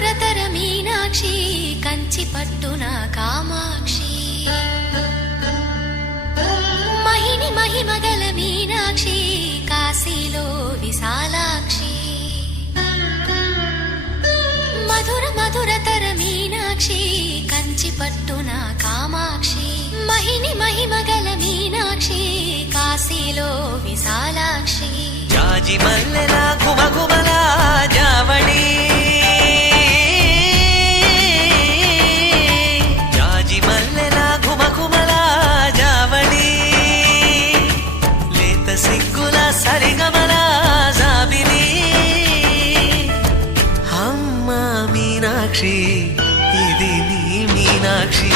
మధురతర మీనాక్షి కంచి పట్టున కామాక్షి మహిని మహిమగల మీనాక్షి కాశీలో విశాలాక్షి మధుర మధురతర మీనాక్షి కంచి పట్టున కామాక్షి మహిని మహిమగల మీనాక్షి కాశీలో విశాలాక్షి జాజి మల్లెల గుమగుమల జావళి జాజి మల్లెల గుమగుమల జావళి లేత సిగ్గుల సరిగమల జాబిలి అమ్మ మీనాక్షి ఇది నీ మీనాక్షి